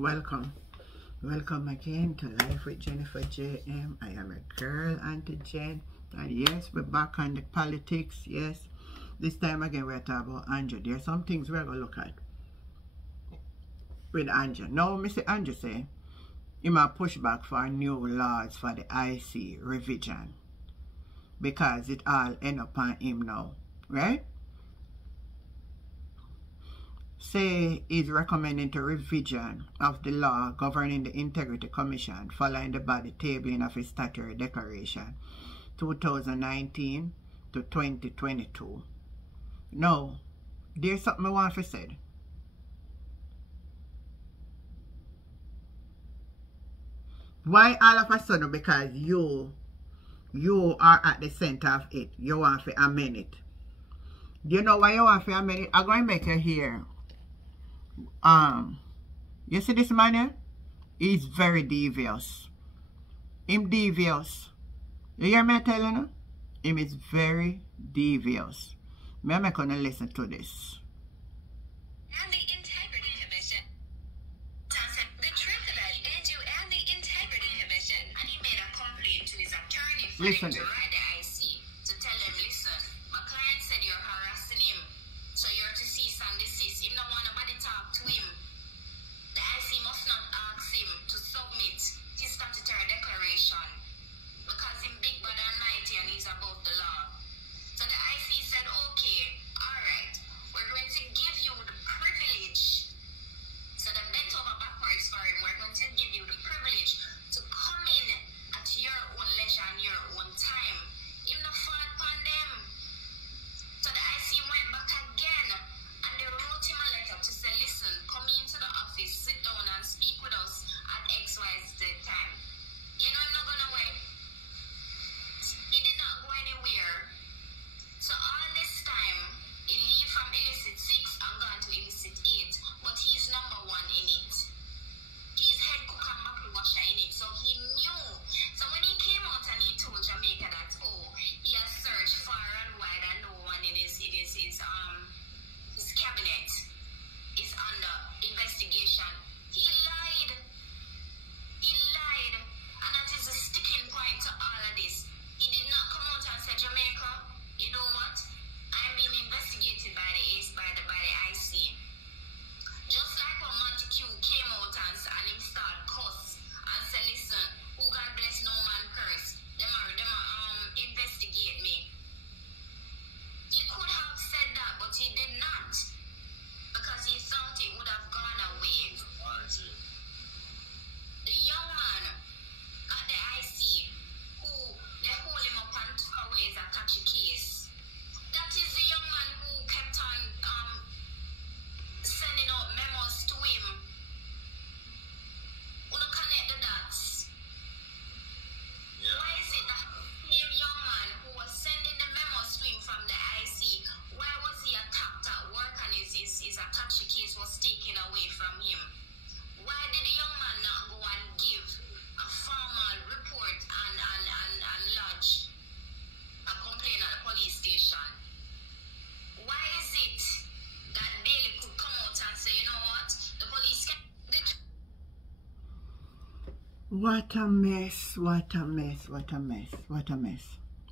Welcome again to Life with Jennifer JM. I am a girl, Auntie Jen, and yes, we're back on the politics. Yes, this time again we're talking about Andrew. There are some things we're going to look at with Andrew. Now, Mr. Andrew say he might push back for new laws for the IC revision because it all end up on him now, right? Say is recommending to revision of the law governing the Integrity Commission following the body tabling of his statutory declaration 2019 to 2022. Now, there's something I want to say. Why all of a sudden? Because you are at the center of it. You want to amend it. Do you know why you want to amend it? I'm going to make you hear. You see this man here? He's very devious. Him devious. You hear me telling you? Him is very devious. Me I'm gonna listen to this. And the Integrity Commission. The truth about Andrew and the Integrity Commission. And he made a complaint to his attorney for him to write the IC to tell him, listen, my client said you're harassing him. So you're to cease and desist. If no one nobody talk to him, the IC must not ask him to submit his statutory declaration because he's big brother and mighty and he's above the law. So the IC said, okay, all right, we're going to give you the privilege. So they bent over backwards for him. We're going to give you the privilege to come in at your own leisure and your own time. Him not fall upon them. So the IC went back again and they wrote him a letter to say, listen, come into the office, sit down and speak with us at XYZ time. You know I'm not going away. He did not go anywhere. So all this time, he leave from illicit 6 and gone to illicit 8, but he's number 1 in it. He's head cook and mackerel washer in it, so he knew. So when he came out and he told Jamaica that, oh, he has searched far and wide and no one in his cabinet is under investigation, he lied. He lied, and that is the sticking point to all of this. He did not come out and say, Jamaica, you know what? I'm being investigated by the ACE, by the IC. Just like when Montague came out and him start cuss and said, listen, who God bless no man curse. Them investigate me. He could have said that, but he did not. Because he thought it would have gone away. The young man at the IC who they hold him up and took away is a touchy case. That is the young man who kept on sending out memos to him. Who don't connect the dots. Yeah. Why is it that the same young man who was sending the memos to him from the IC, why was he attacked at work and his touchy case was taken away from him? Why did the young man not go and give a formal report and lodge a complaint at the police station? Why is it that Bailey could come out and say, you know what, the police can... What a mess, what a mess, what a mess, what a mess.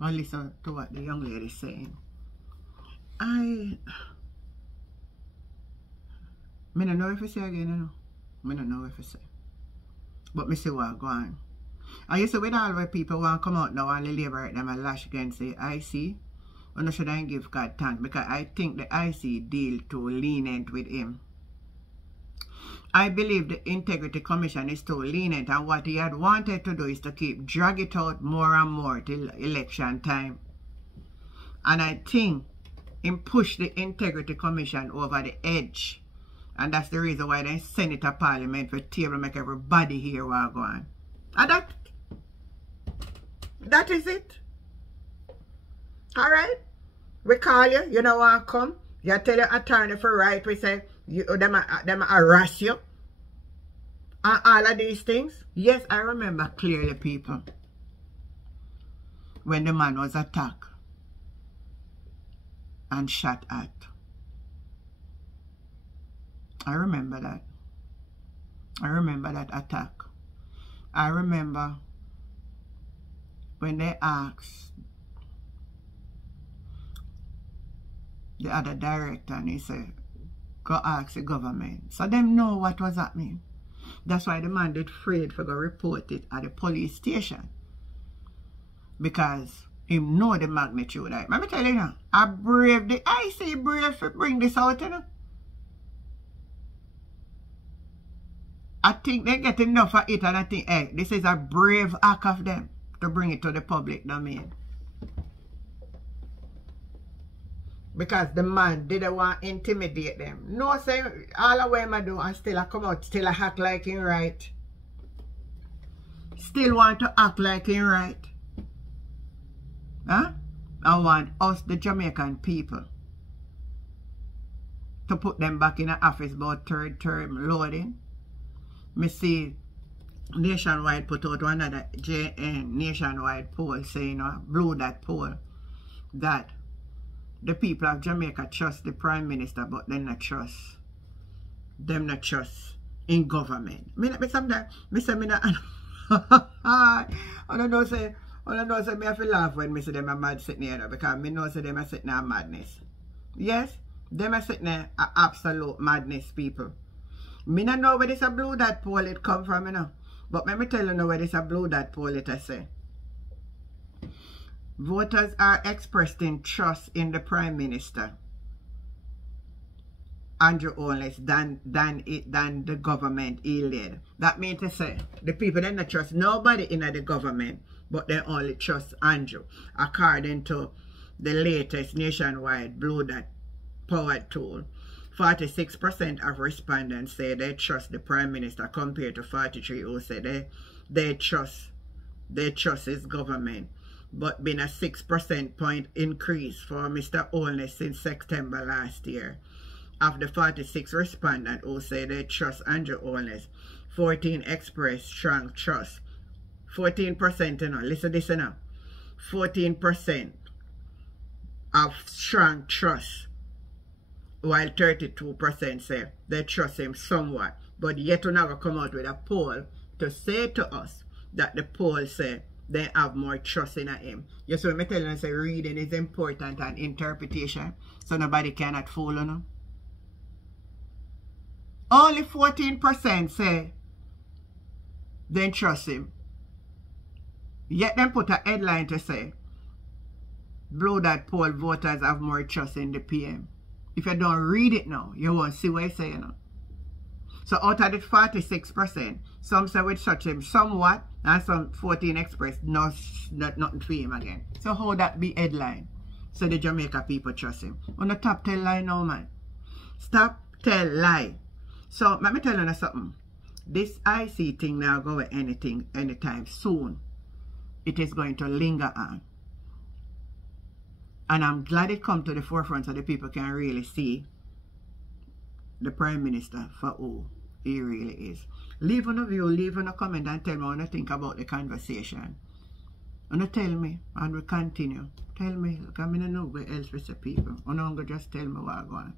Well, listen to what the young lady is saying. I don't know if I say again, you know. I don't know if I say. But I see what go on. And you see with all the people want to come out now and liberate them and lash against the IC, I should I give God thanks because I think the IC deal too lenient with him. I believe the Integrity Commission is too lenient, and what he had wanted to do is to keep drag it out more and more till election time. And I think him push the Integrity Commission over the edge. And that's the reason why they send it to Parliament for table make everybody hear what go on. And that is it. Alright? We call you, you don't want to come. You tell your attorney for right, we say them harass you. And all of these things. Yes, I remember clearly, people. When the man was attacked and shot at. I remember that. I remember that attack. I remember when they asked the other director, and he said, go ask the government. So them know what was happening. That's why the man did afraid for go report it at the police station. Because he know the magnitude. Let me tell you now, I say brave to bring this out, you know. I think they get enough of it, and I think, hey, this is a brave act of them to bring it to the public domain. Because the man didn't want to intimidate them. No, say, all the way I do, and still I come out, still I act like him right. Still want to act like him right. Huh? I want us, the Jamaican people, to put them back in the office about third term loading. Me see Nationwide put out another Nationwide poll saying, Blue Dot poll, that the people of Jamaica trust the Prime Minister, but them not trust in government. I don't know say me have to laugh when me see them a mad sitting here, because me know say them a sitting there madness. Yes, them a sitting there a absolute madness, people. Me not know where this a Blue Dot poll it come from, you know. But let me tell you now where this a Blue Dot poll it I say. Voters are expressing trust in the Prime Minister, Andrew Holness, than the government he led. That means to say, the people don't trust nobody in the government, but they only trust Andrew, according to the latest Nationwide Blue Dot powered tool. 46% of respondents say they trust the Prime Minister, compared to 43% who say they trust his government. But been a 6% point increase for Mr. Holness since September last year. Of the 46 respondents who say they trust Andrew Holness, 14 express strong trust. 14%, you know, listen to this, you know. 14% of strong trust, while 32% say they trust him somewhat. But yet we're not going to come out with a poll to say to us that the poll say they have more trust in him. You see, me tell you, say reading is important and interpretation, so nobody cannot fool you know. Only 14% say they trust him. Yet them put a headline to say, Blue Dot poll voters have more trust in the PM. If you don't read it now, you won't see what it's saying. You know? So out of the 46%, some say we trust him somewhat, and some 14 express nothing for him again. So how that be headline? So the Jamaica people trust him. On the top tell lie now, man. Stop tell lie. So let me tell you something. This IC thing now go with anytime soon. It is going to linger on. And I'm glad it come to the forefront so the people can really see the Prime Minister for who he really is. Leave on a view, leave on a comment, and tell me what you think about the conversation. And tell me, and we continue. Tell me, look, I don't know where else with the people. And just tell me what's going on.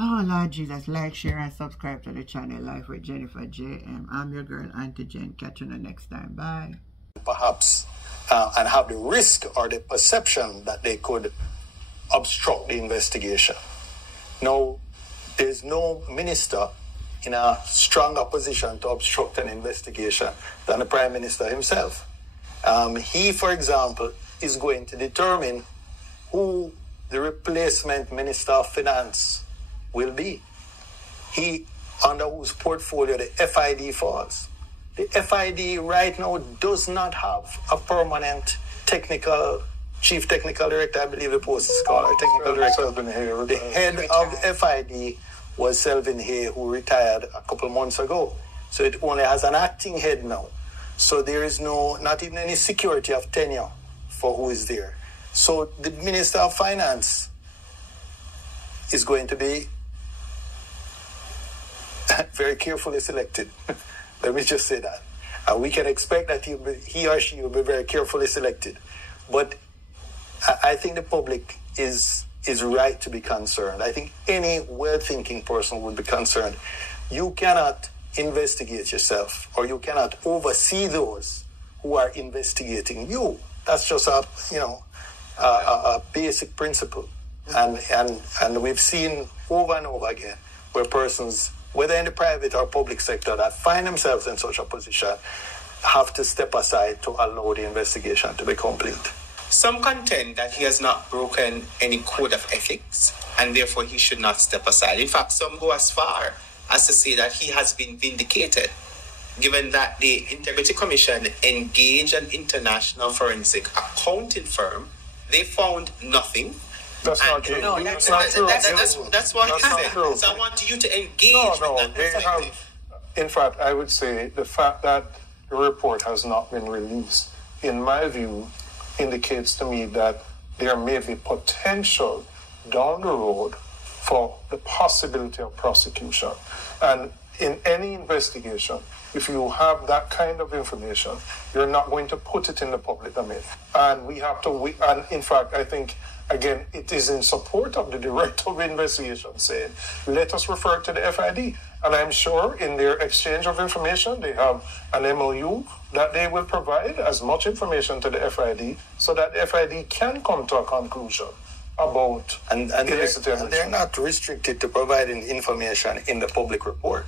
Oh, Lord Jesus, like, share, and subscribe to the channel, Life with Jennifer JM. I'm your girl, Auntie Jen. Catch you next time. Bye. Perhaps, and have the risk or the perception that they could obstruct the investigation. No, there's no minister in a stronger position to obstruct an investigation than the Prime Minister himself. He, for example, is going to determine who the replacement Minister of Finance will be. He, under whose portfolio the FID falls. The FID right now does not have a permanent chief technical director, I believe the post is called, or technical director. The head of the FID was Selvin Hay, who retired a couple months ago. So it only has an acting head now. So there is not even any security of tenure for who is there. So the Minister of Finance is going to be very carefully selected. Let me just say that. We can expect that he or she will be very carefully selected. But I think the public is right to be concerned. I think any well-thinking person would be concerned. You cannot investigate yourself, or you cannot oversee those who are investigating you. That's just a basic principle. And we've seen over and over again where persons, whether in the private or public sector, that find themselves in such a position have to step aside to allow the investigation to be complete. Some contend that he has not broken any code of ethics and therefore he should not step aside. In fact, some go as far as to say that he has been vindicated, given that the Integrity Commission engaged an international forensic accounting firm. They found nothing. That's not true. No, that's what he said. True. So I want you to engage with that perspective. In fact, I would say the fact that the report has not been released, in my view, indicates to me that there may be potential down the road for the possibility of prosecution. And in any investigation, if you have that kind of information, you're not going to put it in the public domain. And we have to, and in fact, I think, again, it is in support of the director of investigation saying, let us refer to the FID. And I'm sure in their exchange of information, they have an MOU that they will provide as much information to the FID so that the FID can come to a conclusion about they're not restricted to providing information in the public report.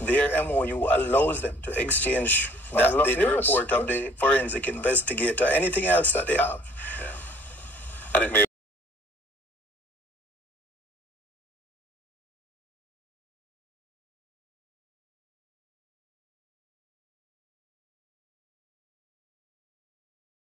Their MOU allows them to exchange the report of the forensic investigator, anything else that they have. Yeah. And it may